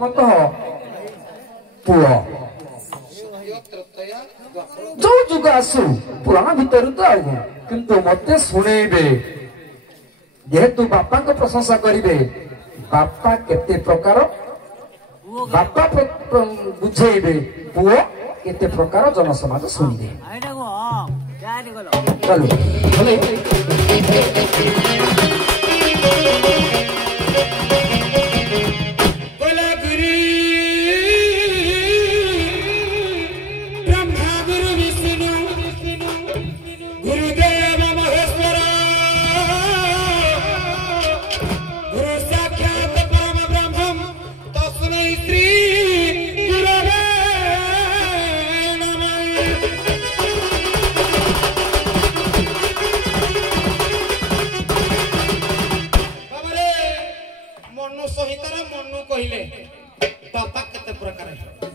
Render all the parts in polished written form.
मत पुआ जो जुग आसु पुराण भीतर तो आउ किंतु मते सुनेबे जेहेतु बापा को प्रशंसा करिवे बापा केते प्रकार बापा बुझेबे पुओ केते प्रकार जनसमाज सुनिबे चलो चले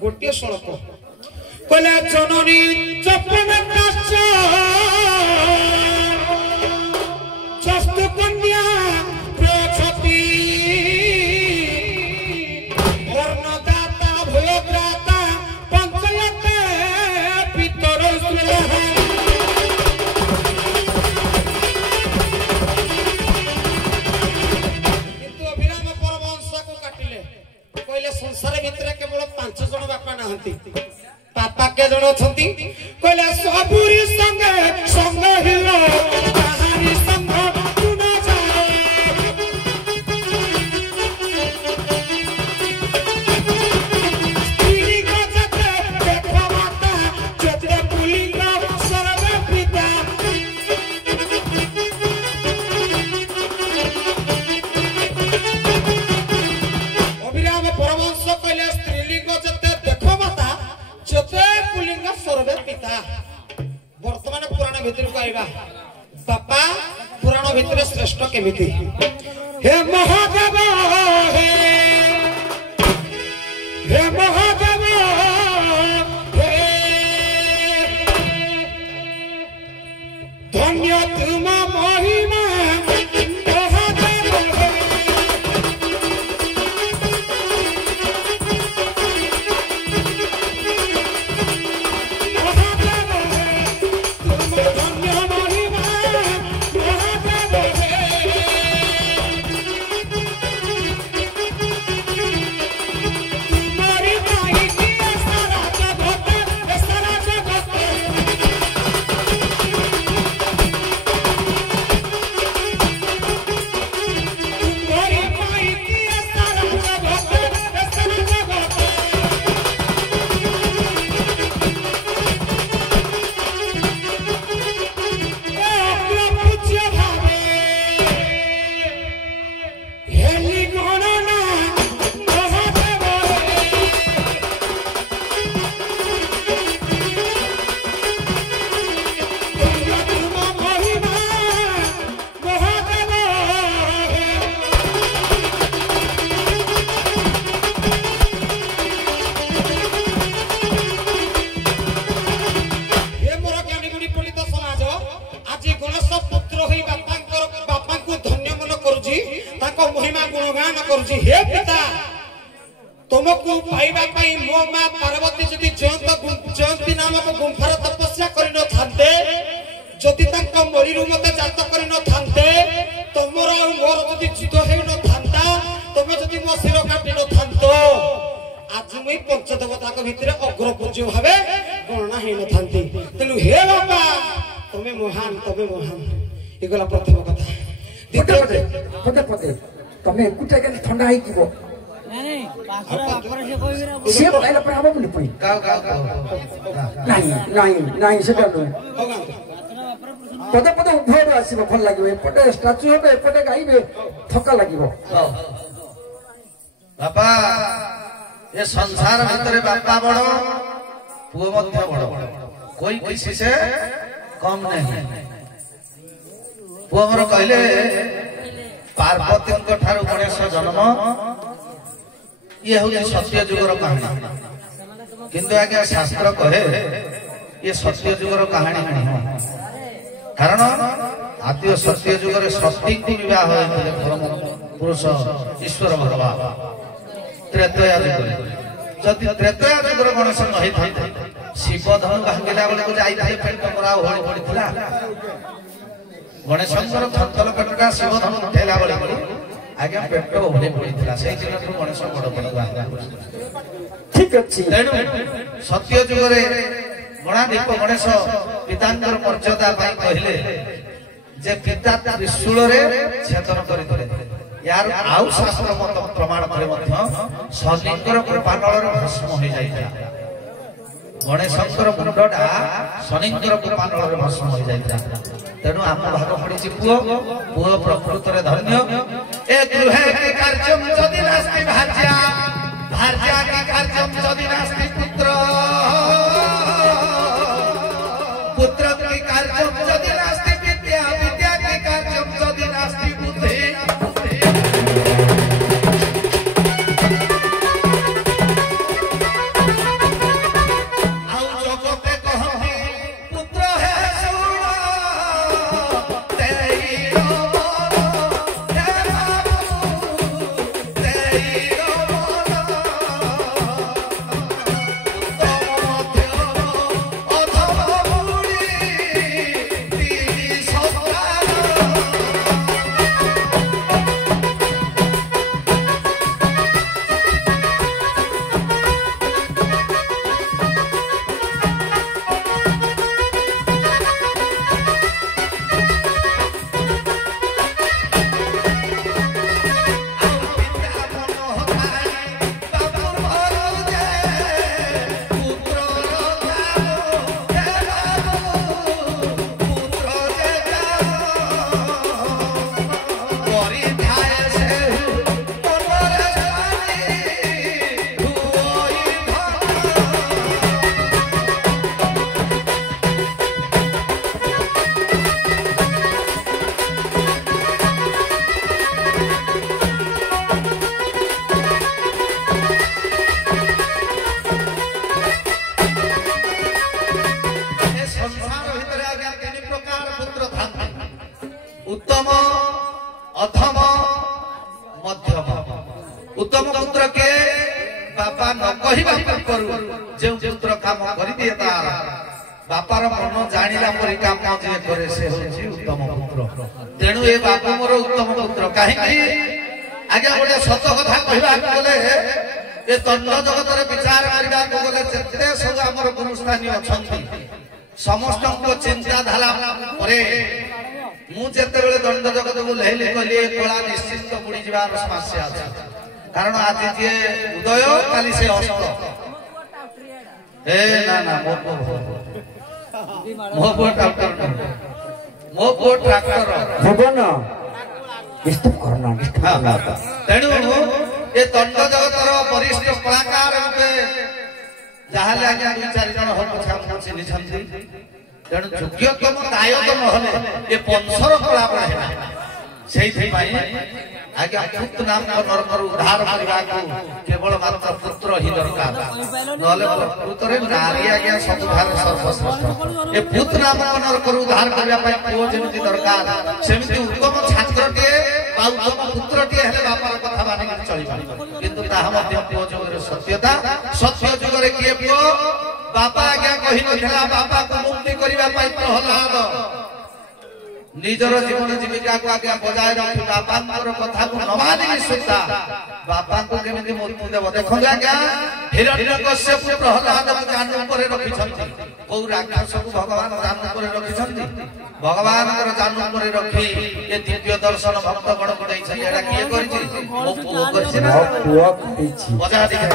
गोटे सड़क कहले जननी चपन कन्या प्रक्षति वर्णदाता भयदाता पंचायत पितर किंतु अभिराम परमहंस को काटिले कहले संसार भितर केवल 5 जन बापा नहंती पापा के जन अछंती कहले सबुरी संगे संग हिलो कहानी संग सुना जाए स्त्री को जते देखो माता जते पुलिंग सर्व पिता अभिराम परमहंस कहले स्त्रीलिंग जते देखो माता जते पुलिंग सर्व पिता वर्तमान पुराण भितर को आइबा बापा पुराण भितर श्रेष्ठ केमिति हे महादेव हे महादेव हे धन्य तुम महिमा हे पिता तुमको पाइबा पाई मो मां पार्वती जदि जयंती नामक गुंफार तपस्या करि न थांते जदि तांका मरिरु मते जात करि न थांते तमर आ मोर जदि जित हे न थांता तमे जदि मो सिर काटि न थांतो आज मुई पंचदेवता के भितरे अग्र पूज्य भाबे गणना हे न थांती तेनु हे बाबा तमे महान एगला प्रथम कथा पते पते तमे कुटे के ठंडा ही कीबो नहीं पाखरा बापर से कोई रे से बोला पर हम बोली पई नहीं से डर पते पते उभर आसीबो भल लागिबो एपटे स्टैच्यू होबे एपटे गाइबे थका लागिबो बापा ये संसार भीतर बापा बड़ो पुओ मध्य बड़ो कोई किसी से कम नहीं पुओ मोर कहले पार्वती ठारू गणेश जन्म ये हूँ सत्य जुगर कहानी किंतु आगे शास्त्र कहे ये सत्य जुगर कहानी नहीं कारण आद्य सत्य जुगर सती को विवाह पुरुष ईश्वर भगवान त्रेतया जुग जदि त्रेतया जुगर गणेश नही थाते शिव धनु भांगिला बेले को जाई थाई पेट मरा होली पड़ितला गणेशंकर थंतल पेटका शिव धनु उठेला बेले को आगे पेट होली पड़ितला सेही दिन गणेश बड़ पड़ुआ ठीक अछि तेणु सत्य जुगरे गणाधिप गणेश पितांकर मर्यादा पाई कहले जे पिता त्रिशूल रे छेदन करितले यार आउ शास्त्र मत प्रमाण करे मध्य शनिकर कृपानल रे भस्म हो जाइता गणेशंकर मुंडटा शनिकर कृपानल रे भस्म हो जाइता तेणु आम भाग पड़िछि पुओ प्रकृत रे धन्य ए गृहे के कार्यम जदि नास्ति भार्या भार्या के कार्यम जदि नास्ति पुत्र पुत्र के कार्यम जदि नास्ति विद्या विद्या के कार्यम जदि नास्ति बुद्धि आउ जगते कहते पुत्र है सुण तेरी मन हे बाबू तेरी मन उत्तम अधम मध्यम उत्तम पुत्र के बापा न कहिबा पूर्व जे पुत्र काम करि दिए तार बापार मन जानिला परि काम जे करे से होछि उत्तम पुत्र तेणु ए बापू मोर उत्तम पुत्र काहे कि आगे गोटे सत कथा कहिबा बोले ए तन्त्र जगत रे विचार करिबा बोले जते सब हमर गुरुस्थानी अछंती समस्त को चिंता धाला परे मु जेते बेले दंड जगत को लेले कहली कला निश्चित बुडी जबार समस्या अछि कारण आज जे उदय काली से अस्त ए ना ना मो ट्रैक्टर भवन डिस्टर्ब करना तेणु ए दंड जगतर वरिष्ठ कलाकार रूपे जहाले आज्ञा 2-4 जन हो पछा चिन्हिछन्ति तेणु योग्यतम दायतम हले ए पंचर कला बढा सेहि पई आज्ञा पुत्र नाम नरकर उद्धार करबा को केवल मात्र पुत्र ही दरकार नले पुत्ररे नारी आज्ञा सबुधार सर्वश्रेष्ठ ए पुत्र नाम नरकर उद्धार करबा पई पुओ जेमिति दरकार सेमिति उत्तम छात्रटे बा उत्तम पुत्रटे हेले बापार कथा मानि चलिबा किंतु ताहा मध्य पुओ जुगरे सत्यता सत्य जुगरे किए पुओ बापा आज्ञा कहि नथिला बापा को मुक्ति करबा पई प्रहलाद निजर जीवन जीविका को आज्ञा बजाय रखि बापांकर कथा को नमानि सुता बापा को केमिति मुक्ति देव देखो आज्ञा हिरण्यकश्यप प्रहलाद जानू परे रखि छथि को राक्षस को भगवान जानू परे रखि छथि भगवान कर जानू परे रखि ए दिव्य दर्शन भक्त गण को दै छै एरा किए करिछि ओ पुओ करछि ना पुओ करिछि बजा दिखे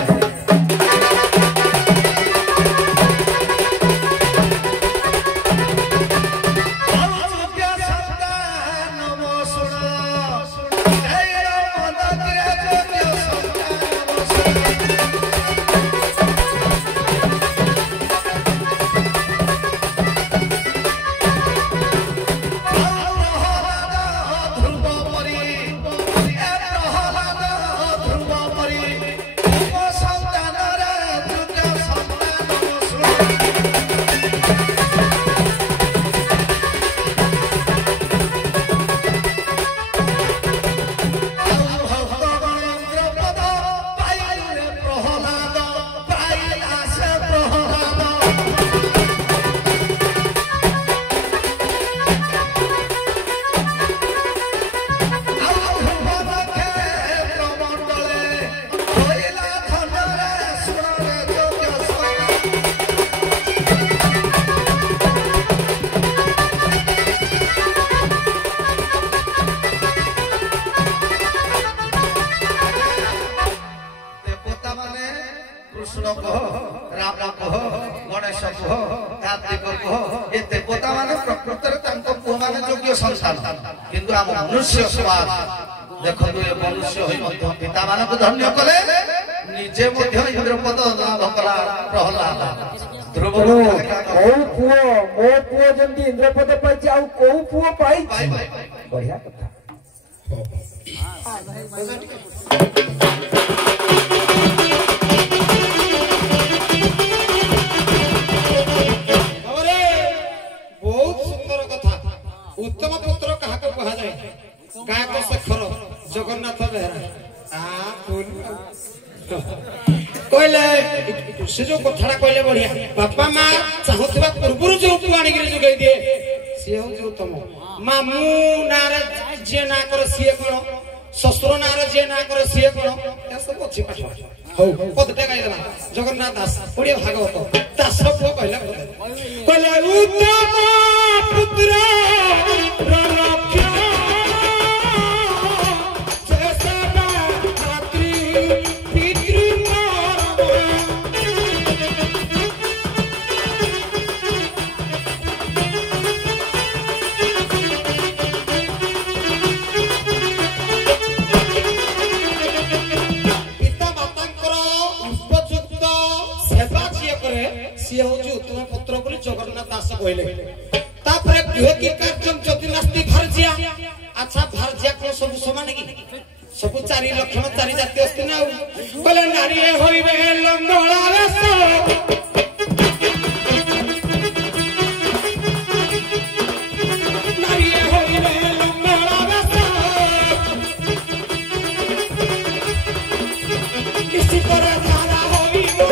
ध्रुव परी ମାନେ कृष्ण कह राम कह गणेश कह कार्तिक कह ये देवता माने प्रकृत पुओ माने योग्य संतान किंतु आम मनुष्य समाज देखो ये मनुष्य पिता मान को धन्य कले निजे इंद्रपद लाभ कला प्रहलाद ध्रुव मो पुओ जमी इंद्रपद पाई कौ पुओ पाई बढ़िया कथा बहुत सुंदर कथा उत्तम पुत्र क्या कहा जाए गायक शेखर जगन्नाथ बेहरा कहले से जो कथा कहले बढ़िया बापा माँ चाहूबा पूर्व जो पुआ आनिक जोगे दिए सी हूँ उत्तम मामू ना जी ना करे सी कौन शशुर ना जी ना करे सी कौन सब अच्छी पाठ हौ पदटे गाइदेला जगन्नाथ दास ओडिया भागवत दास पुओ कहले उत्तम पुत्र उत्तम पुत्र बोली जगन्नाथ दास कहले तापरे गृह की कार्यम जति नास्ति भारजिया अच्छा भारजिया को सब समान की सब चारि लक्षण चारि जाति अस्ति ना कहले नारी होइबे लंगोळा रस नारी होइबे लंगोळा रस किसी तरह धारा होइबे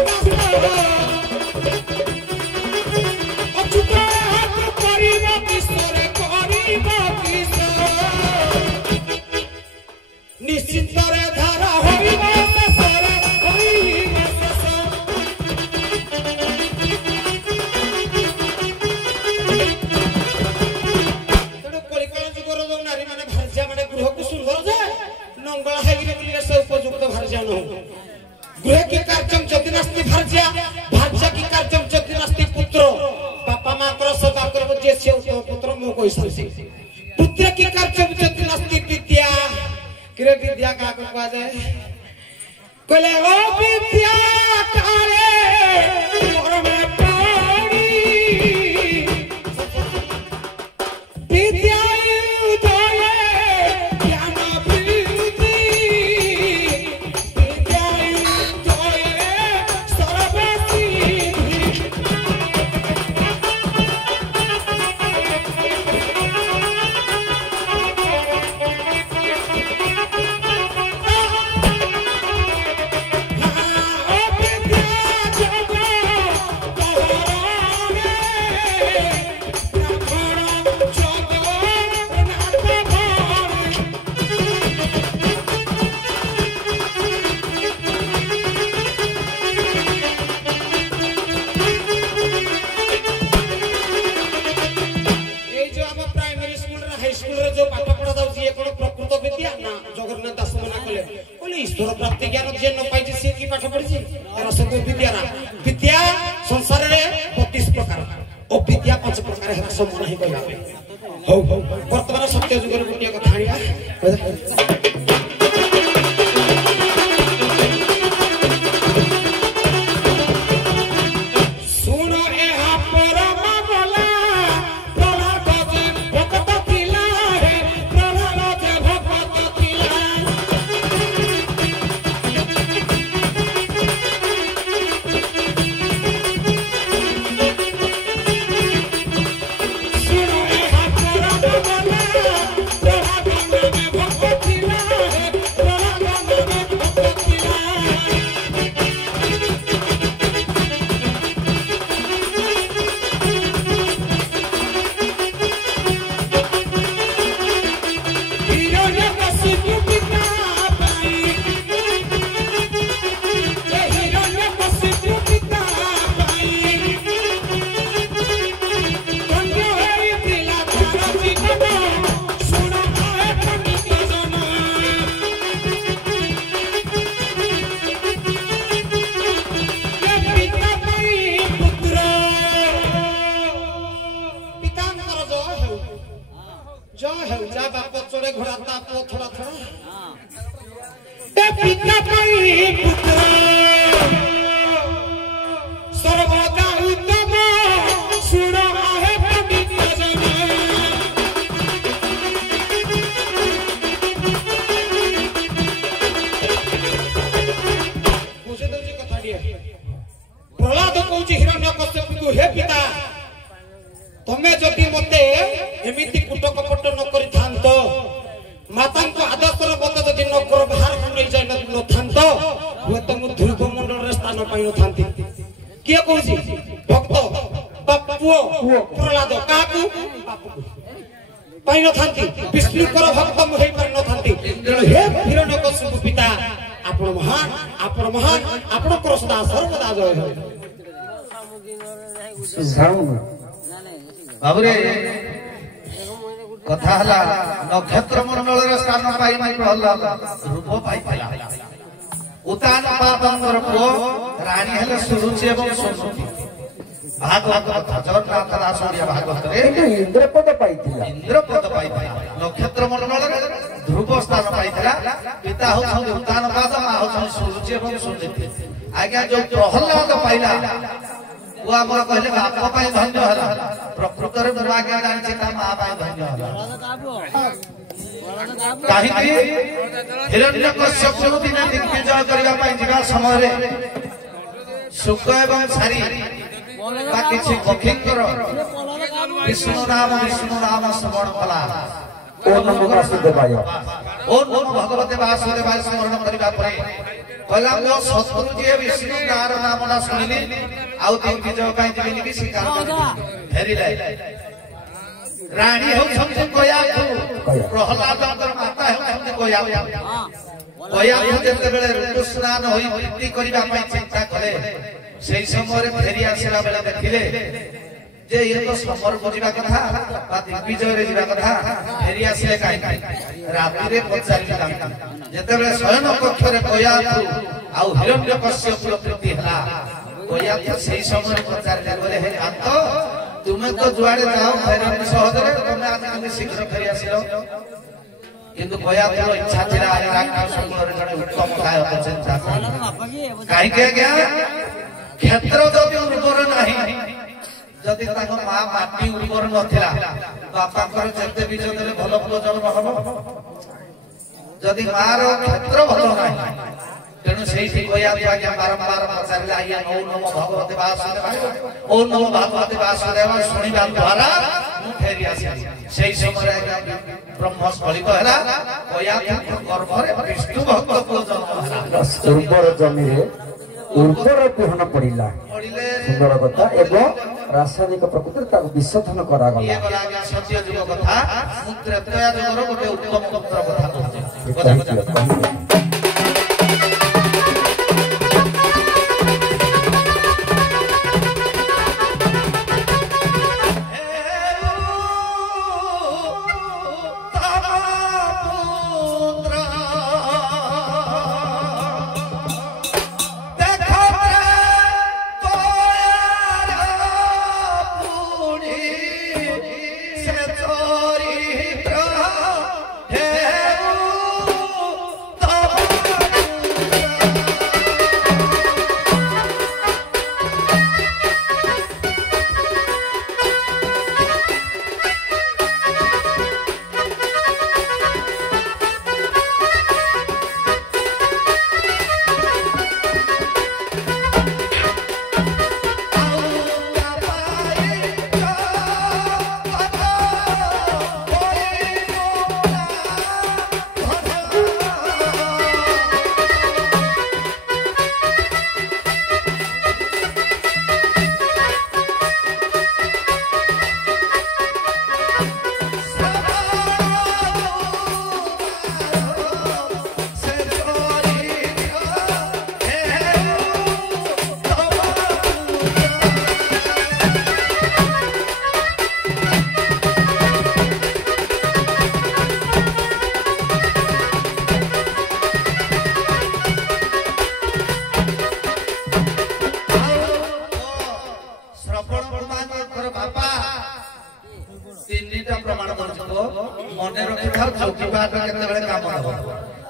निश्चित धारा नारी माने भारजिया माने गृह को सुंदर जाए नंगला उपयुक्त भारजिया न गृह की कार्यम जति नास्ति भारजिया भारजिया की कार्यम जति नास्ति पुत्र बापा माँ कर सेवा करब जे से उत्तम पुत्र मो कोई से पुत्र की कार्यम जति नास्ति विद्या किरे विद्या का कहा जाए कहले ओ विद्या काले मोर में पानी विद्या उदय ज्ञान वृद्धि विद्या उदय सर्वसिद्धि ईश्वर प्राप्ति ज्ञान जे न पाई से की पाठ पढ़ी एरा सब विद्या विद्या संसार रे 32 प्रकार ओ विद्या 5 प्रकार है सब नहीं कहला हो वर्तमान सत्य युग रे गोटिया कथा आनिया Bye. प्रहलाद कहूँ हिरण्यकश्यपु हे पिता तमे जदि मते एमिति कुट कपट न करि थांत माता को आदर्शर मत जदि न कर बाहर को नहीं जाय न थांत हुए तो मु ध्रुव मंडल रे स्थान पाइ न थांती किए कहूँ भक्त बापुओ प्रहलाद काकू पाइ न थांती विष्णुकर भक्त मु हेइ पाइ न थांती हे हिरण्यकश्यपु पिता आपण महान आपण को सदा सर्वदा जय हो बाबुरे कथा हला नक्षत्र मंडल रे स्थान पाइ माइ प्रहलाद रूप पाइ पाइला उतान पापंकर को रानी हले सुरुचि एवं सुरुचि भागवत कथा जगन्नाथ दास ओडिया भागवत रे इंद्रपद पाइथिला नक्षत्र मंडल रे ध्रुव स्थान पाइथिला पिता हो उतान पाद मा हो सुरुचि एवं सुरुचि आज्ञा जो प्रहलाद पाइला वो हमर कहले बाप पाइ धन्य हला प्रकृत रे दुर्भाग्य जानि छै ता मां पाइ धन्य हला काहे कि हिरण्यकश्यपु दिने दिग्विजय करिया पाइ जिबा समय रे सुख एवं सारी बा किछि पखिंकर विष्णु नाम स्मरण कला ओम नमो वासुदेवाय ओम नमो भगवते वासुदेवाय स्मरण करिबा परे कहला मो शत्रु जे विष्णु नाम ना सुनिली आउ दिग्विजय पाइ जिबिनी कि शिकार फेरिले रानी हो छथि कोया प्रहलादर माता हो छथि कोया जेते बेले ऋतु स्नान होई प्रीति करिबा पई चिंता कले सेही समय रे फेरी आसीला बेले देखिले जे ये तो समर बुझिबा कथा बा दिग्विजय रे जिबा कथा फेरी आसीले काई राति रे पचारिला जेते बेले शयन कक्ष रे कोया आउ हिरण्यकश्यपु प्रीति हला कोया सेही समय पचारिला बोले हे अंत तुम्हें तो जुआड़े जाओ फेरी सहोदरे तुम आज केते शीघ्र फेरी आसिलो किंतु कोया तो इच्छा थिला आरे राक्षस कुलरे जणे उत्तम गायक चिंता काई के गया क्षेत्र जदि उर्वर नाही जदि ताको मां माटी उर्वर नथिला बापा कर जेते बीज देले भलो फल जन्म हबो जदि मार क्षेत्र भलो नाही तेणु से कोया आज्ञा बारंबार पचारिला आज्ञा ओम नमो भगवते वासुदेवाय ओम नमो भगवते वासुदेवाय शुणिबा द्वारा मु फेरी आसी सेही समय आज्ञा ब्रह्म स्खलित हला कोया गर्भ रे विष्णु भक्त को जन्म हला उर्वर जमी रे उर्वर बिहन पड़िला सुंदर कथा एवं रासायनिक प्रकृति ताको विशोधन करा गला ये गला आज्ञा सत्य जुग कथा मुत्रेतया जुगर गोटे उत्तम तंत्र कथा कहते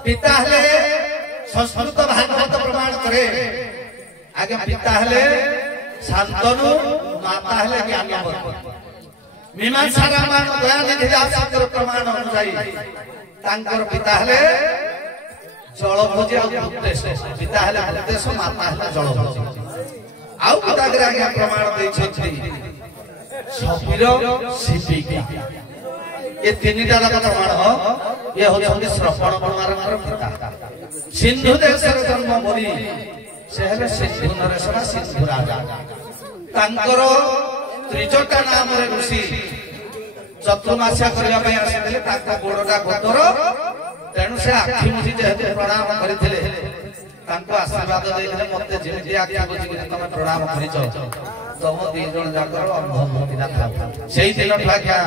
पिता हले संस्कृत भागवत प्रमाण करे आगे पिता हले शांतनु माता हले ज्ञानवर मीमांसा रामायण दयानिधि दासकर प्रमाण अनुसारी तांकर पिता हले ଜଳଭୋଜି ଆଉ ଉଦ୍ଦେଶ୍ୟ ପିତା ହେଲେ ଉଦ୍ଦେଶ୍ୟ ମାତା ହେଲା ଜଳଭୋଜି ଆଉ ତାପରେ ଆଜ୍ଞା ପ୍ରମାଣ ଦେଇଛନ୍ତି ସଫିର ସିପିକା ଏ ତିନିଟା ଯାକ ପ୍ରମାଣ ଏ ହଉଛନ୍ତି ଶ୍ରବଣ କୁମାରଙ୍କର ପିତା ସିନ୍ଧୁ ଦେଶରେ ଜନ୍ମ କରି ସେ ହେଲେ ସିନ୍ଧୁ ନରେଶ ବା ସିନ୍ଧୁ ରାଜା ତାଙ୍କର ତ୍ରିଜଟା ନାମରେ ଋଷି ଚତୁର୍ମାସ୍ୟା କରିବା ପାଇଁ ଆସିଥିଲେ ତାଙ୍କ ଗୋଡଟା ଗୋତର ତେଣୁ ସେ ଆଖି ବୁଝି ଯେହେତୁ ପ୍ରଣାମ କରିଥିଲେ ତାଙ୍କୁ ଆଶୀର୍ବାଦ ଦେଇଥିଲେ ମତେ ଯେମିତି ଆଖି ବୁଝିକି ତମେ ପ୍ରଣାମ କରିଛ ତମ ଦି ଜଣ ଯାକର ଅନୁଭୂତି ନା ଥାଉ ସେଇ ଦିନଠୁ ଆଜ୍ଞା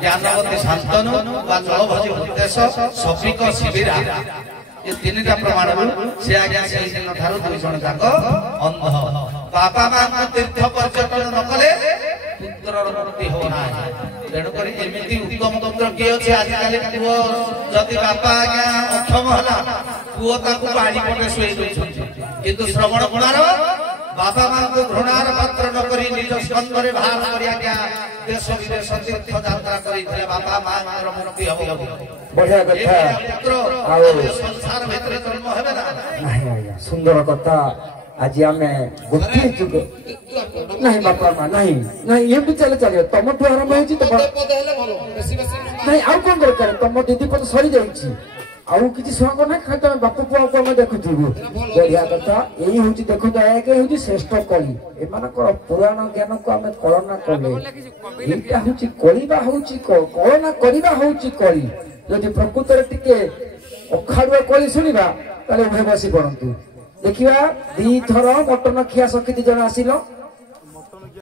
ଜ୍ଞାନବତୀ ଶାନ୍ତନୁ ବା ଜଳଭୋଜି ଉଦ୍ଦେଶ୍ୟ ସଫିକ ଶିବିରା ଏ ତିନିଟା ପ୍ରମାଣରୁ ସେ ଆଜ୍ଞା ସେଇ ଦିନ ଠାରୁ ଦୁଇ ଜଣ ଯାକ ଅନ୍ଧ ବାପା ମାଙ୍କୁ ତୀର୍ଥ ପର୍ଯ୍ୟଟନ ନ କଲେ ପୁତ୍ରର ମୁକ୍ତି ହବ ନାହିଁ ତେଣୁକରି ଏମିତି ଉତ୍ତମ ତନ୍ତ୍ର କିଏ ଅଛି ଆଜିକାଲି ପୁଅ ଯଦି ବାପା ଆଜ୍ଞା ଅକ୍ଷମ ହେଲା ପୁଅ ତାକୁ ବାଡ଼ି ପଟେ ଶୋଇ ଦଉଛନ୍ତି କିନ୍ତୁ ଶ୍ରବଣ କୁମାର ବାପା ମାଙ୍କୁ ଘୃଣାର ପାତ୍ର ନ କରି ନିଜ ସ୍କନ୍ଧରେ ବାହାର କରି ଆଜ୍ଞା ଦେଶ ବିଦେଶ ତୀର୍ଥ ଯାତ୍ରା କରିଥିଲେ ବାପା ମାଙ୍କର ମୁକ୍ତି ହବ ବଢିଆ କଥା ଆଉ ସଂସାର ଭିତରେ ଜନ୍ମ ହେବେ ନା ନାହିଁ ଆଜ୍ଞା ସୁନ୍ଦର କଥା ଆଜି ଆମେ ଗୋଟିଏ ଯୁଗ ନାହିଁ ବାପା ମା ନାହିଁ ନାହିଁ ଏମିତି ଚାଲିବ ତମଠୁ ଆରମ୍ଭ ହେଇଛି ତ ନାଇଁ ଆଉ କଣ ଦରକାର ତମ ଦିଦି ପଦ ସରିଯାଇଛି ଆଉ କିଛି ଛୁଆଙ୍କ ନାହିଁ ଖାଲି ତମେ ବାପ ପୁଅକୁ ଆମେ ଦେଖୁଥିବୁ ବଢିଆ କଥା ଏଇ ହଉଛି ଦେଖୁଛ ଏକ ହଉଛି ଶ୍ରେଷ୍ଠ କଳି ଏମାନଙ୍କର ପୁରାଣ ଜ୍ଞାନକୁ ଆମେ କଳନା କଲେ ଏଇଟା ହଉଛି କଳିବା ହଉଛି କଳନା କରିବା ହଉଛି କଳି ଯଦି ପ୍ରକୃତରେ ଟିକେ ଅଖାଡୁଆ କଳି ଶୁଣିବା ତାହେଲେ ଉଭୟ ବସି ପଡନ୍ତୁ ଦେଖିବା ଦିଥର ମଟନ ଖିଆ ସଖୀ ଦି ଜଣ ଆସିଲ